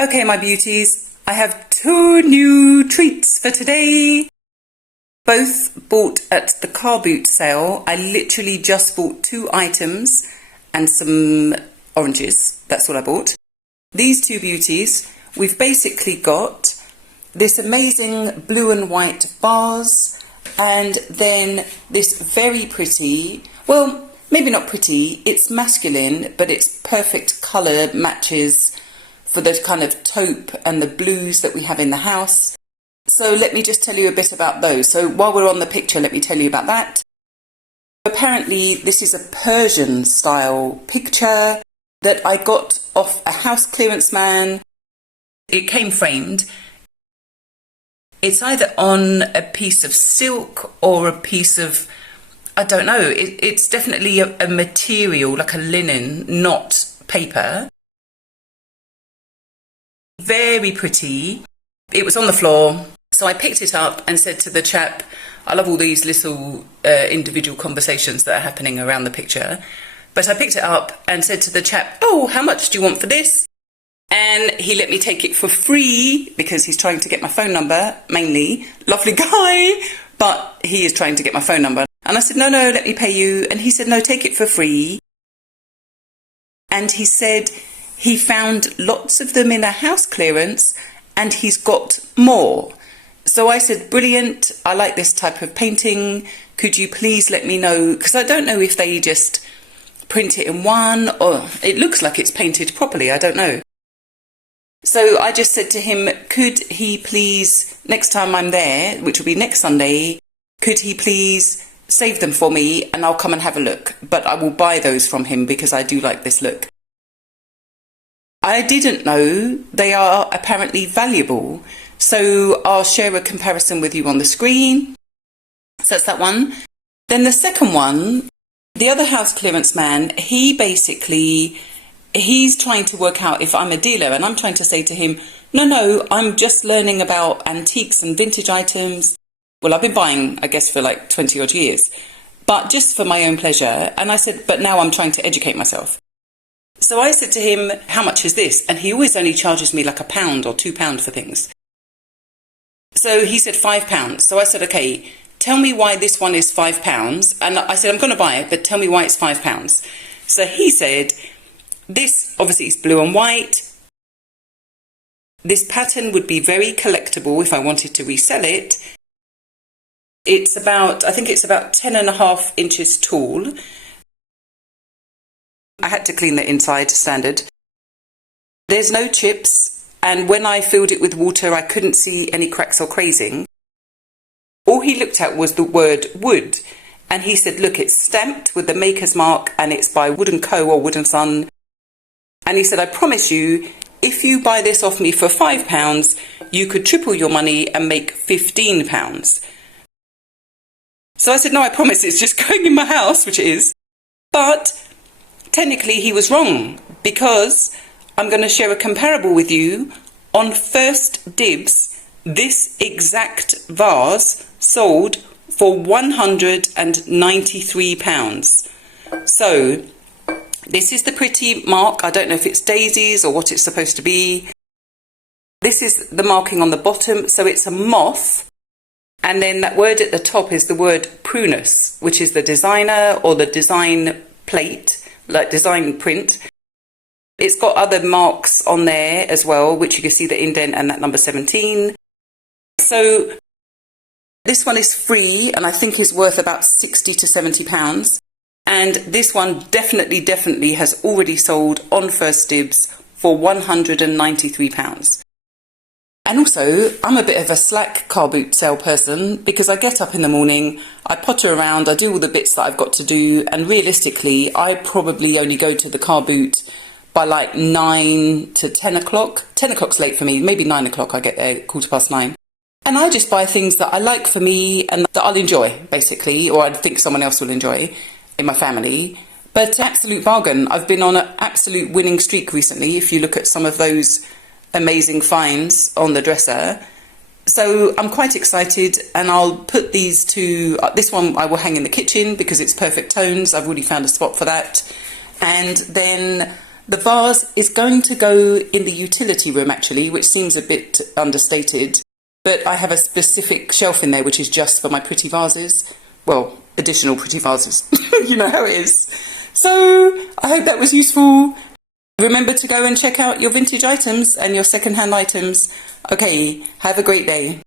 Okay, my beauties, I have two new treats for today. Both bought at the car boot sale. I literally just bought 2 items and some oranges. That's all I bought. These two beauties, we've basically got this amazing blue and white vase, and then this very pretty, well, maybe not pretty, it's masculine, but it's perfect colour matches for the kind of taupe and the blues that we have in the house. So let me just tell you a bit about those. So while we're on the picture, let me tell you about that. Apparently this is a Persian style picture that I got off a house clearance man. It came framed. It's either on a piece of silk or a piece of, I don't know, it's definitely a material, like a linen, not paper. Very pretty. It was on the floor, so I picked it up and said to the chap, I love all these little individual conversations that are happening around the picture, but I picked it up and said to the chap, oh, how much do you want for this? And he let me take it for free because he's trying to get my phone number, mainly. Lovely guy, but he is trying to get my phone number. And I said, no, let me pay you. And he said, no, take it for free. And he said he found lots of them in a house clearance and he's got more. So I said, brilliant, I like this type of painting. Could you please let me know? Because I don't know if they just print it in one, or it looks like it's painted properly, I don't know. So I just said to him, could he please, next time I'm there, which will be next Sunday, could he please save them for me and I'll come and have a look. But I will buy those from him because I do like this look. I didn't know they are apparently valuable. So I'll share a comparison with you on the screen. So that's that one. Then the second one, the other house clearance man, he's trying to work out if I'm a dealer, and I'm trying to say to him, no, I'm just learning about antiques and vintage items. Well, I've been buying, I guess, for like 20 odd years, but just for my own pleasure. And I said, but now I'm trying to educate myself. So I said to him, how much is this? And he always only charges me like £1 or £2 for things. So he said £5. So I said, okay, tell me why this one is £5. And I said, I'm going to buy it, but tell me why it's £5. So he said, this obviously is blue and white. This pattern would be very collectible if I wanted to resell it. It's about, I think it's about 10.5 inches tall. I had to clean the inside, standard. There's no chips, and when I filled it with water, I couldn't see any cracks or crazing. All he looked at was the word wood, and he said, look, it's stamped with the maker's mark, and it's by Wood & Co. or Wood & Son. And he said, I promise you, if you buy this off me for £5, you could triple your money and make £15. So I said, no, I promise, it's just going in my house, which it is. But technically he was wrong, because I'm going to share a comparable with you. On first dibs, this exact vase sold for £193. So this is the pretty mark. I don't know if it's daisies or what it's supposed to be. This is the marking on the bottom, so it's a moth. And then that word at the top is the word prunus, which is the designer or the design plate, like design print. It's got other marks on there as well, which you can see the indent and that number 17. So this one is free and I think is worth about £60 to £70. And this one definitely has already sold on first dibs for £193. And also, I'm a bit of a slack car boot sale person because I get up in the morning, I potter around, I do all the bits that I've got to do, and realistically, I probably only go to the car boot by like 9 to 10 o'clock. 10 o'clock's late for me, maybe 9 o'clock I get there, 9:15. And I just buy things that I like for me and that I'll enjoy, basically, or I think someone else will enjoy in my family. But absolute bargain. I've been on an absolute winning streak recently, if you look at some of those amazing finds on the dresser. So I'm quite excited, and I'll put these two, this one I will hang in the kitchen because it's perfect tones. I've already found a spot for that. And then The vase is going to go in the utility room actually, which seems a bit understated, but I have a specific shelf in there which is just for my pretty vases. Well, additional pretty vases. You know how it is. So I hope that was useful. Remember to go and check out your vintage items and your second-hand items. Okay, have a great day.